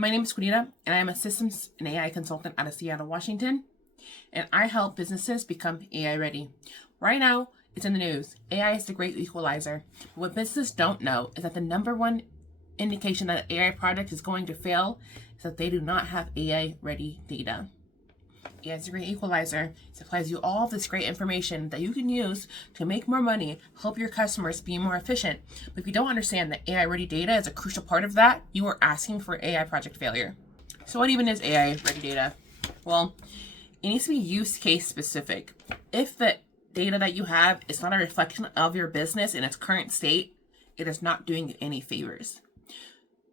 My name is Quinita, and I am a systems and AI consultant out of Seattle, Washington, and I help businesses become AI ready. Right now, it's in the news. AI is the great equalizer. What businesses don't know is that the number one indication that an AI project is going to fail is that they do not have AI ready data. AI is a great equalizer. It supplies you all this great information that you can use to make more money, help your customers be more efficient. But if you don't understand that AI ready data is a crucial part of that, you are asking for AI project failure. So what even is AI ready data? Well, it needs to be use case specific. If the data that you have is not a reflection of your business in its current state, it is not doing you any favors.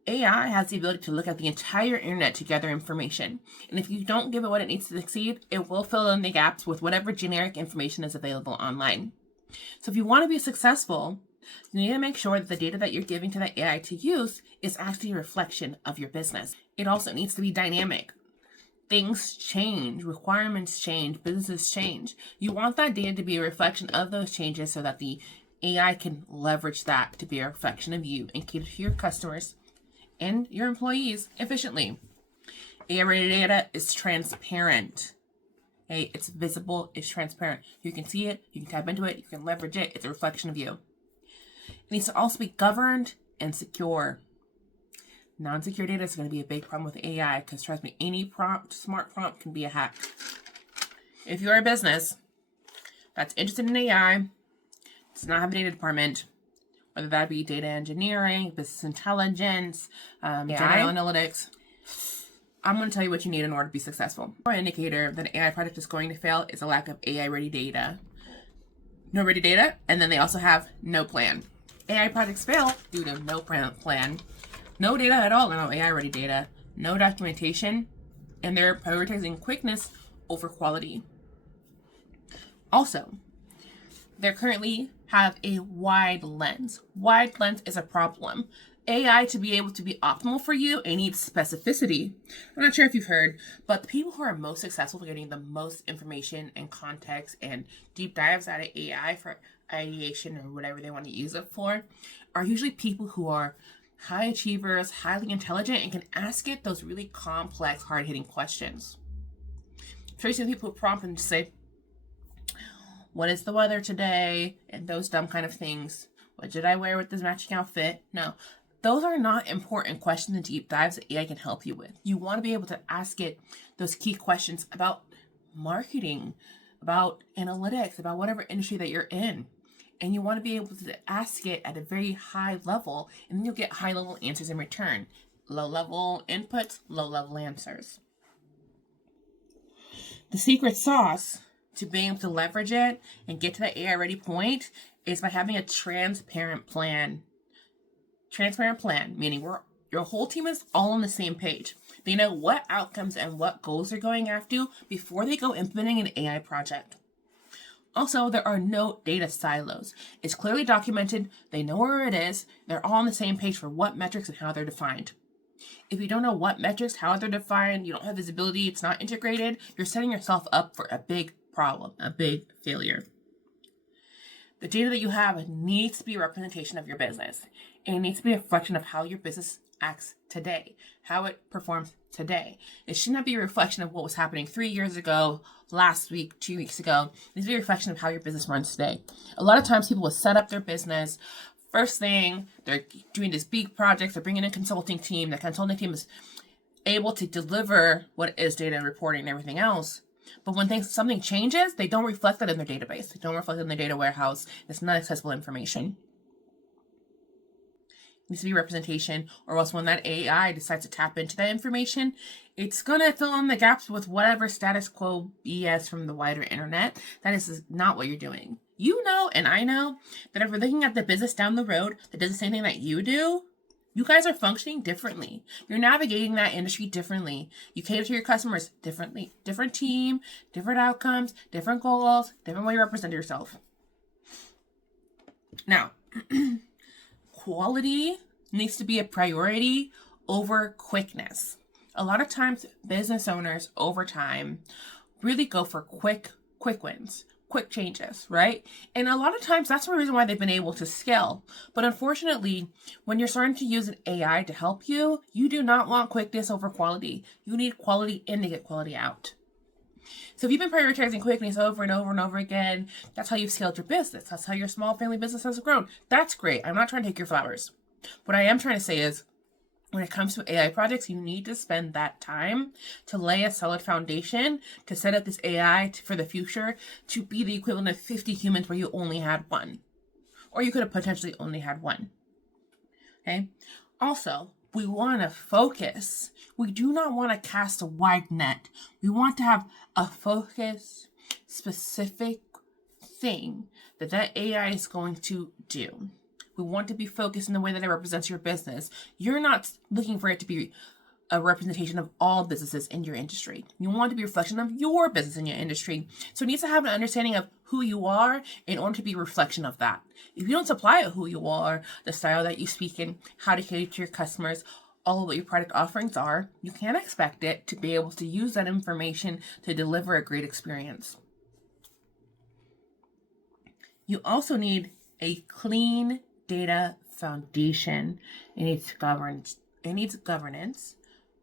AI has the ability to look at the entire internet to gather information. And if you don't give it what it needs to succeed, it will fill in the gaps with whatever generic information is available online. So if you want to be successful, you need to make sure that the data that you're giving to the AI to use is actually a reflection of your business. It also needs to be dynamic. Things change, requirements change, businesses change. You want that data to be a reflection of those changes so that the AI can leverage that to be a reflection of you and cater to your customers and your employees efficiently. AI-ready data is transparent. Okay, it's visible, it's transparent. You can see it, you can tap into it, you can leverage it. It's a reflection of you. It needs to also be governed and secure. Non-secure data is going to be a big problem with AI because trust me, any smart prompt can be a hack. If you're a business that's interested in AI, does not have a data department, whether that be data engineering, business intelligence, general analytics, I'm going to tell you what you need in order to be successful. One indicator that an AI project is going to fail is a lack of AI-ready data. No ready data, and then they also have no plan. AI projects fail due to no plan, no data at all, no AI-ready data, no documentation, and they're prioritizing quickness over quality. Also, they currently have a wide lens. Wide lens is a problem. AI, to be able to be optimal for you, it needs specificity. I'm not sure if you've heard, but the people who are most successful at getting the most information and context and deep dives out of AI for ideation or whatever they want to use it for are usually people who are high achievers, highly intelligent, and can ask it those really complex, hard-hitting questions. I'm sure you've seen people who prompt and just say, what is the weather today? And those dumb kind of things. What should I wear with this matching outfit? No, those are not important questions and deep dives that AI can help you with. You want to be able to ask it those key questions about marketing, about analytics, about whatever industry that you're in. And you want to be able to ask it at a very high level, and then you'll get high level answers in return. Low level inputs, low level answers. The secret sauce to being able to leverage it and get to that AI ready point is by having a transparent plan. Transparent plan, meaning your whole team is all on the same page. They know what outcomes and what goals they're going after before they go implementing an AI project. Also, there are no data silos. It's clearly documented. They know where it is. They're all on the same page for what metrics and how they're defined. If you don't know what metrics, how they're defined, you don't have visibility, it's not integrated, you're setting yourself up for a big problem, a big failure. The data that you have needs to be a representation of your business. And it needs to be a reflection of how your business acts today, how it performs today. It should not be a reflection of what was happening 3 years ago, last week, 2 weeks ago. It needs to be a reflection of how your business runs today. A lot of times people will set up their business. First thing, they're doing these big projects, they're bringing in a consulting team. The consulting team is able to deliver what is data and reporting and everything else. But when something changes, they don't reflect that in their database. They don't reflect it in their data warehouse. It's not accessible information. It needs to be representation, or else when that AI decides to tap into that information, it's going to fill in the gaps with whatever status quo BS from the wider internet. That is not what you're doing. You know, and I know, that if we're looking at the business down the road that does the same thing that you do, you guys are functioning differently. You're navigating that industry differently. You cater to your customers differently. Different team, different outcomes, different goals, different way you represent yourself. Now, quality needs to be a priority over quickness. A lot of times, business owners over time really go for quick wins. quick changes, right? And a lot of times that's the reason why they've been able to scale. But unfortunately, when you're starting to use an AI to help you, you do not want quickness over quality. You need quality in to get quality out. So if you've been prioritizing quickness over and over and over again, that's how you've scaled your business. That's how your small family business has grown. That's great. I'm not trying to take your flowers. What I am trying to say is, when it comes to AI projects, you need to spend that time to lay a solid foundation to set up this AI for the future to be the equivalent of 50 humans where you only had one. Or you could have potentially only had one. Okay? Also, we want to focus. We do not want to cast a wide net. We want to have a focused, specific thing that AI is going to do. We want to be focused in the way that it represents your business. You're not looking for it to be a representation of all businesses in your industry. You want to be a reflection of your business in your industry. So it needs to have an understanding of who you are in order to be a reflection of that. If you don't supply who you are, the style that you speak in, how to cater to your customers, all of what your product offerings are, you can't expect it to be able to use that information to deliver a great experience. You also need a clean data foundation. It needs governance. It needs governance,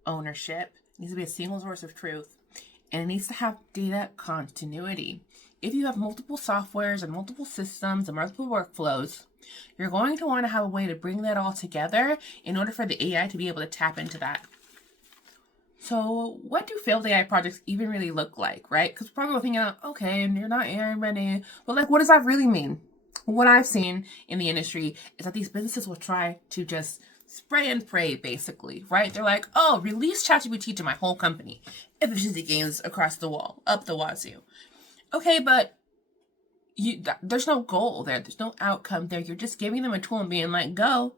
ownership. It needs to be a single source of truth, and it needs to have data continuity. If you have multiple softwares and multiple systems and multiple workflows, you're going to want to have a way to bring that all together in order for the AI to be able to tap into that. So what do failed AI projects even really look like, right? Because probably we're thinking, okay, you're not AI ready, but like, what does that really mean? What I've seen in the industry is that these businesses will try to just spray and pray, basically, right? They're like, oh, release ChatGPT to my whole company. Efficiency gains across the wall, up the wazoo. Okay, but there's no goal there. There's no outcome there. You're just giving them a tool and being like, go.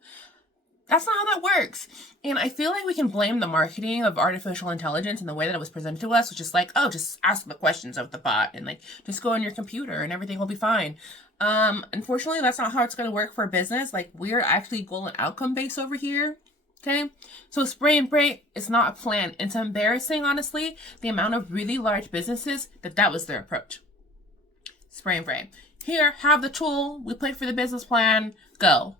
That's not how that works. And I feel like we can blame the marketing of artificial intelligence and the way that it was presented to us, which is like, oh, just ask the questions of the bot and like just go on your computer and everything will be fine. Unfortunately, that's not how it's going to work for a business. Like, we're actually goal and outcome based over here. Okay. So spray and pray is not a plan. It's embarrassing, honestly, the amount of really large businesses that was their approach. Spray and pray. Here, have the tool. We played for the business plan. Go.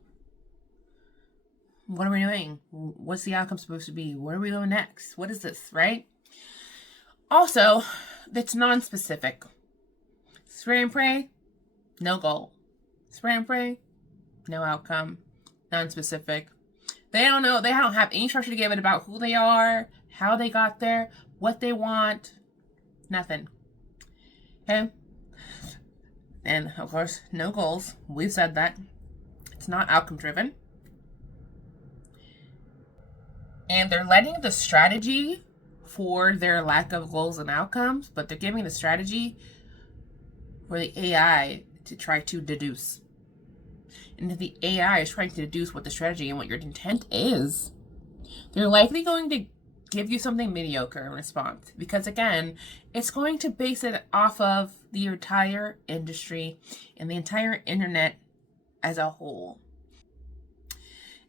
What are we doing? What's the outcome supposed to be? Where are we going next? What is this, right? Also, it's non-specific. Spray and pray, no goal. Spray and pray, no outcome. Non-specific. They don't know. They don't have any structure to give it about who they are, how they got there, what they want. Nothing. Okay? And, of course, no goals. We've said that. It's not outcome driven. And they're letting the strategy for their lack of goals and outcomes, but they're giving the strategy for the AI to try to deduce. And if the AI is trying to deduce what the strategy and what your intent is, they're likely going to give you something mediocre in response. Because again, it's going to base it off of the entire industry and the entire internet as a whole.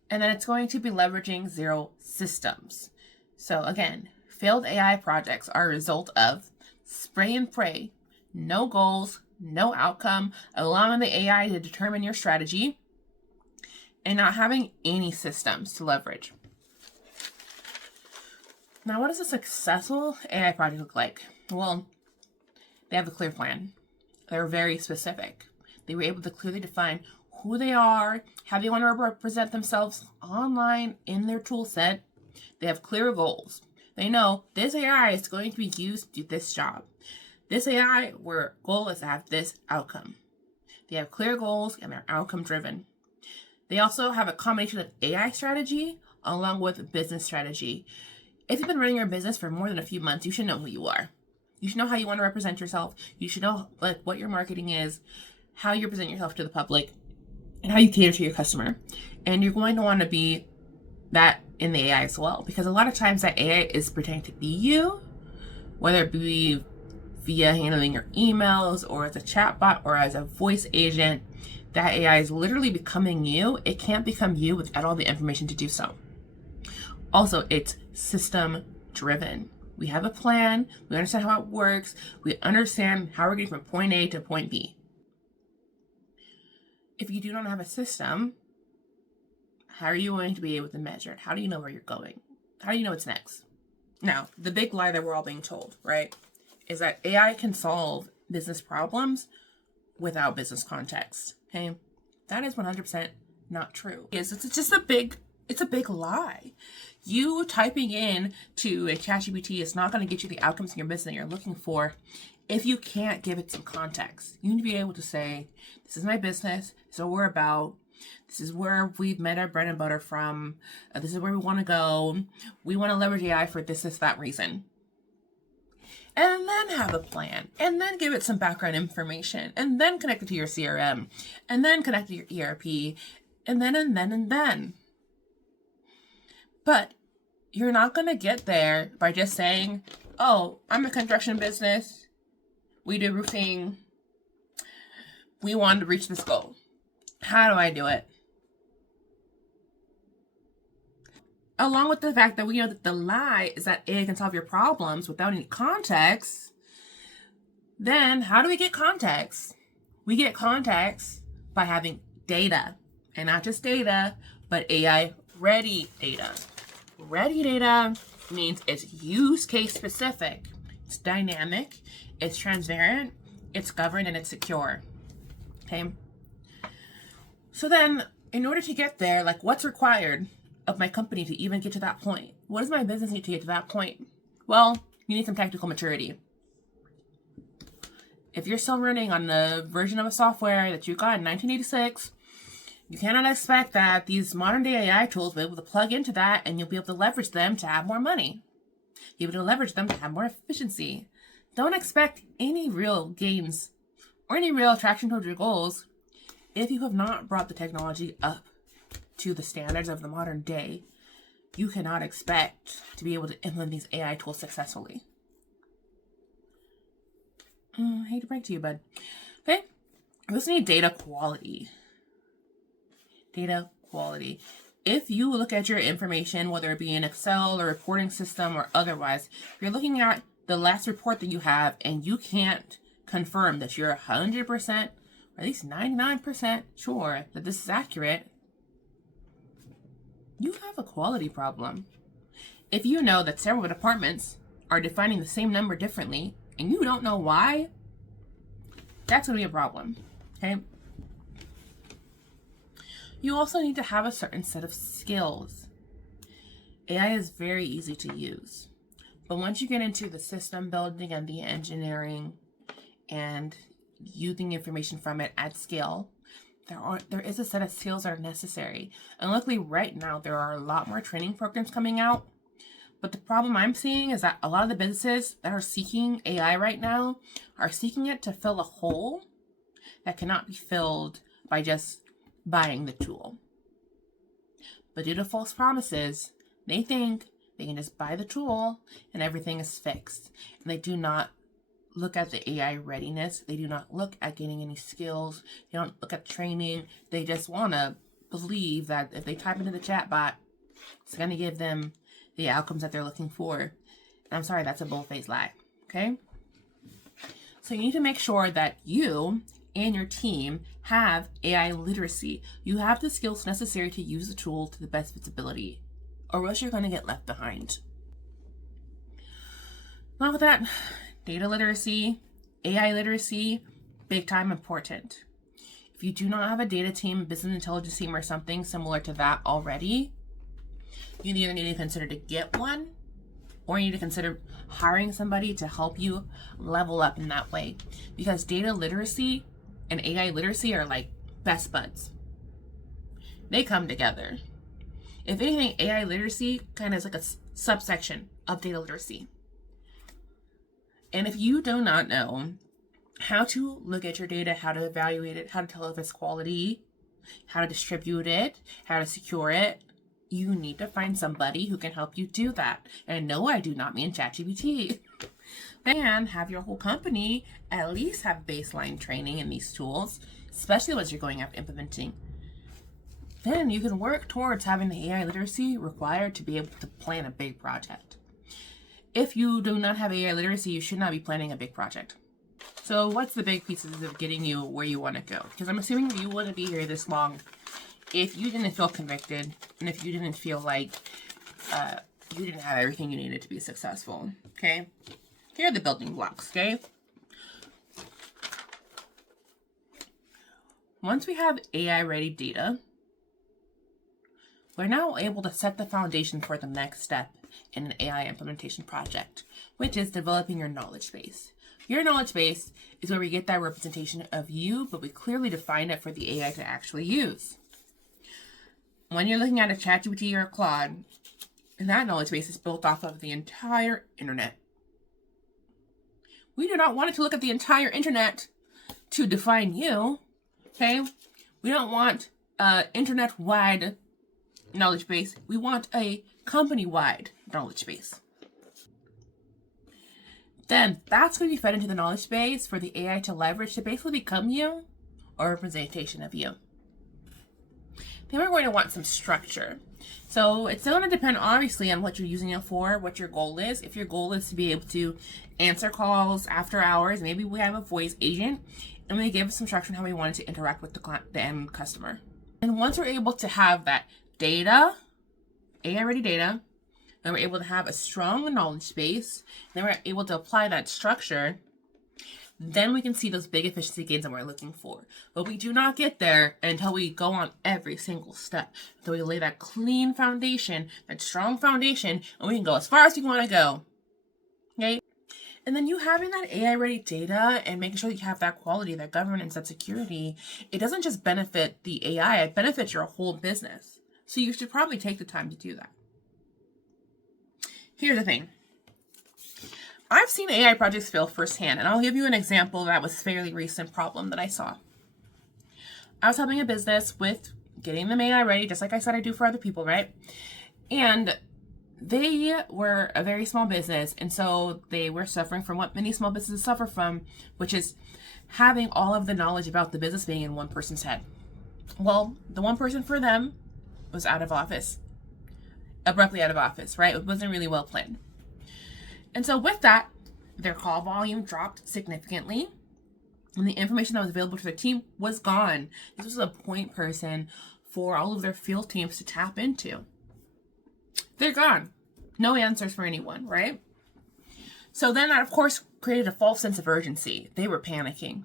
And then it's going to be leveraging zero systems. So again, failed AI projects are a result of spray and pray, no goals, no outcome, allowing the AI to determine your strategy, and not having any systems to leverage. Now, what does a successful AI project look like? Well, they have a clear plan. They're very specific. They were able to clearly define who they are, how they want to represent themselves online in their tool set. They have clear goals. They know this AI is going to be used to do this job. This AI, where goal is to have this outcome. They have clear goals and they're outcome driven. They also have a combination of AI strategy along with business strategy. If you've been running your business for more than a few months, you should know who you are. You should know how you want to represent yourself. You should know what your marketing is, how you present yourself to the public, and how you cater to your customer. And you're going to want to be that in the AI as well, because a lot of times that AI is pretending to be you, whether it be via handling your emails or as a chatbot or as a voice agent. That AI is literally becoming you. It can't become you without all the information to do so. Also, it's system driven. We have a plan. We understand how it works. We understand how we're getting from point A to point B. If you do not have a system, how are you going to be able to measure it? How do you know where you're going? How do you know what's next? Now, the big lie that we're all being told, right, is that AI can solve business problems without business context. Okay, that is 100% not true. It's just a big lie. You typing in to a ChatGPT is not going to get you the outcomes in your business that you're looking for if you can't give it some context. You need to be able to say, this is my business, this is what we're about, this is where we've met our bread and butter from, this is where we want to go, we want to leverage AI for this, that reason. And then have a plan, and then give it some background information, and then connect it to your CRM, and then connect it to your ERP, and then. But you're not going to get there by just saying, oh, I'm a construction business, we do roofing, we want to reach this goal. How do I do it? Along with the fact that we know that the lie is that AI can solve your problems without any context, then how do we get context? We get context by having data. And not just data, but AI-ready data. Ready data means it's use case specific. It's dynamic, it's transparent, it's governed, and it's secure. Okay? So then, in order to get there, like, what's required of my company to even get to that point? What does my business need to get to that point? Well, you need some technical maturity. If you're still running on the version of a software that you got in 1986, you cannot expect that these modern day AI tools will be able to plug into that and you'll be able to leverage them to have more money. You'll be able to leverage them to have more efficiency. Don't expect any real gains or any real traction towards your goals if you have not brought the technology up to the standards of the modern day. You cannot expect to be able to implement these AI tools successfully. I hate to break to you, bud. Okay, we also need data quality. Data quality. If you look at your information, whether it be in Excel or reporting system or otherwise, you're looking at the last report that you have and you can't confirm that you're 100% or at least 99% sure that this is accurate, you have a quality problem. If you know that several departments are defining the same number differently and you don't know why, that's going to be a problem. Okay? You also need to have a certain set of skills. AI is very easy to use. But once you get into the system building and the engineering and using information from it at scale, there is a set of skills that are necessary. And luckily right now there are a lot more training programs coming out. But the problem I'm seeing is that a lot of the businesses that are seeking AI right now are seeking it to fill a hole that cannot be filled by just buying the tool. But due to false promises, they think they can just buy the tool and everything is fixed. And they do not look at the AI readiness. They do not look at getting any skills. They don't look at training. They just want to believe that if they type into the chat bot, it's going to give them the outcomes that they're looking for. And I'm sorry, that's a bull-faced lie. Okay? So you need to make sure that you and your team have AI literacy. You have the skills necessary to use the tool to the best of its ability, or else you're going to get left behind. Along with that, data literacy, AI literacy, big time important. If you do not have a data team, business intelligence team, or something similar to that already, you either need to consider to get one, or you need to consider hiring somebody to help you level up in that way. Because data literacy and AI literacy are like best buds. They come together. If anything, AI literacy kind of is like a subsection of data literacy. And if you do not know how to look at your data, how to evaluate it, how to tell if it's quality, how to distribute it, how to secure it, you need to find somebody who can help you do that. And no, I do not mean ChatGPT. And have your whole company at least have baseline training in these tools, especially once you're going after implementing. Then you can work towards having the AI literacy required to be able to plan a big project. if you do not have AI literacy, you should not be planning a big project. So what's the big pieces of getting you where you want to go? Because I'm assuming you wouldn't be here this long if you didn't feel convicted and if you didn't feel like you didn't have everything you needed to be successful, okay? Here are the building blocks, okay? Once we have AI-ready data, we're now able to set the foundation for the next step in an AI implementation project, which is developing your knowledge base. Your knowledge base is where we get that representation of you, but we clearly define it for the AI to actually use. When you're looking at a ChatGPT or a Claude, that knowledge base is built off of the entire internet. We do not want it to look at the entire internet to define you, okay? We don't want internet-wide knowledge base. We want a company-wide knowledge base. Then that's going to be fed into the knowledge base for the AI to leverage to basically become you or a representation of you. Then we're going to want some structure. So it's going to depend obviously on what you're using it for, what your goal is. If your goal is to be able to answer calls after hours, maybe we have a voice agent and we give some structure on how we want it to interact with the end customer. And once we're able to have that data, AI-ready data, and we're able to have a strong knowledge base, then we're able to apply that structure, then we can see those big efficiency gains that we're looking for. But we do not get there until we go on every single step. Until we lay that clean foundation, that strong foundation, and we can go as far as we want to go. Okay? And then you having that AI-ready data and making sure that you have that quality, that governance, that security, it doesn't just benefit the AI, it benefits your whole business. So you should probably take the time to do that. Here's the thing. I've seen AI projects fail firsthand, and I'll give you an example that was a fairly recent problem that I saw. I was helping a business with getting them AI ready, just like I said I do for other people, right? And they were a very small business, and so they were suffering from what many small businesses suffer from, which is having all of the knowledge about the business being in one person's head. Well, the one person for them was out of office. Abruptly out of office, right? It wasn't really well planned. And so with that, their call volume dropped significantly and the information that was available to their team was gone. This was a point person for all of their field teams to tap into. They're gone. No answers for anyone, right? So then that, of course, created a false sense of urgency. They were panicking.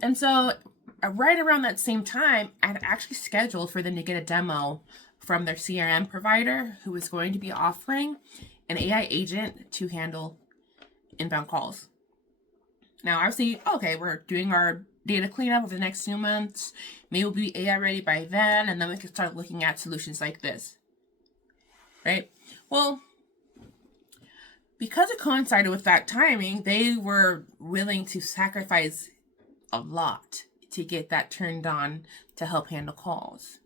And so right around that same time, I'd actually scheduled for them to get a demo from their CRM provider who was going to be offering an AI agent to handle inbound calls. Now, obviously, okay, we're doing our data cleanup over the next 2 months. Maybe we'll be AI ready by then, and then we can start looking at solutions like this, right? Well, because it coincided with that timing, they were willing to sacrifice a lot to get that turned on to help handle calls.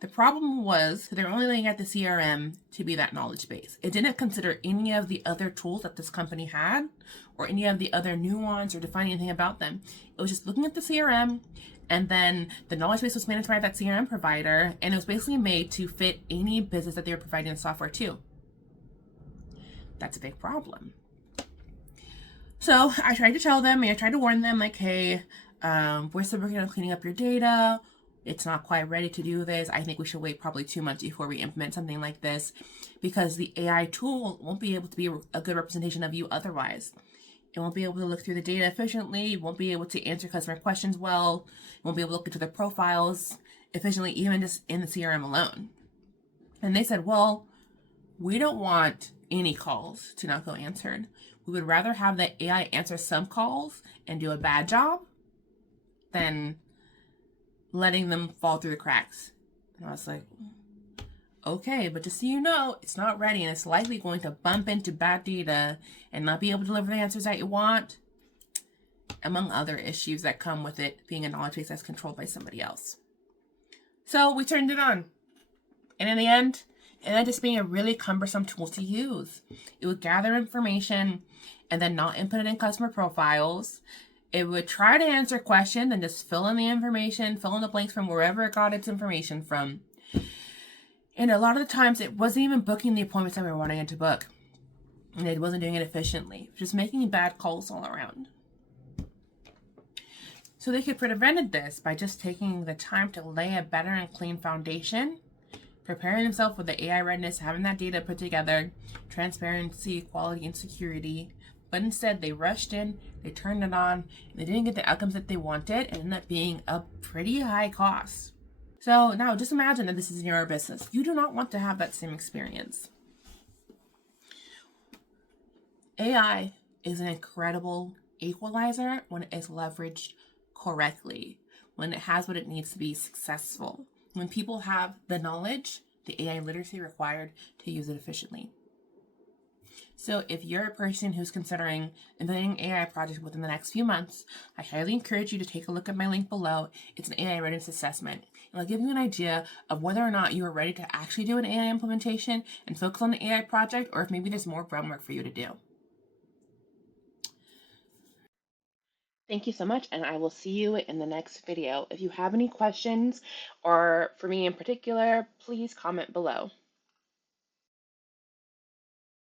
The problem was they're only looking at the CRM to be that knowledge base. It didn't consider any of the other tools that this company had or any of the other nuance or defining anything about them. It was just looking at the CRM, and then the knowledge base was managed by that CRM provider, and it was basically made to fit any business that they were providing the software to. That's a big problem. So I tried to tell them, I tried to warn them, like, hey, we're still working on cleaning up your data. It's not quite ready to do this. I think we should wait probably 2 months before we implement something like this, because the AI tool won't be able to be a good representation of you otherwise. It won't be able to look through the data efficiently. It won't be able to answer customer questions well. It won't be able to look into their profiles efficiently, even just in the CRM alone. And they said, well, we don't want any calls to not go answered. We would rather have the AI answer some calls and do a bad job than letting them fall through the cracks. And I was like, okay, but just so you know, it's not ready and it's likely going to bump into bad data and not be able to deliver the answers that you want, among other issues that come with it being a knowledge base that's controlled by somebody else. So we turned it on. And in the end, it ended up just being a really cumbersome tool to use. It would gather information and then not input it in customer profiles. It would try to answer a question and just fill in the information, fill in the blanks from wherever it got its information from. And a lot of the times it wasn't even booking the appointments that we were wanting it to book. and it wasn't doing it efficiently, just making bad calls all around. So they could have prevented this by just taking the time to lay a better and clean foundation, preparing themselves with the AI readiness, having that data put together, transparency, quality, and security. But instead, they rushed in, they turned it on, and they didn't get the outcomes that they wanted, and ended up being a pretty high cost. So now just imagine that this is your business. You do not want to have that same experience. AI is an incredible equalizer when it is leveraged correctly, when it has what it needs to be successful, when people have the knowledge, the AI literacy required to use it efficiently. So if you're a person who's considering implementing AI project within the next few months, I highly encourage you to take a look at my link below. It's an AI readiness assessment. It'll give you an idea of whether or not you are ready to actually do an AI implementation and focus on the AI project, or if maybe there's more groundwork for you to do. Thank you so much, and I will see you in the next video. If you have any questions, or for me in particular, please comment below.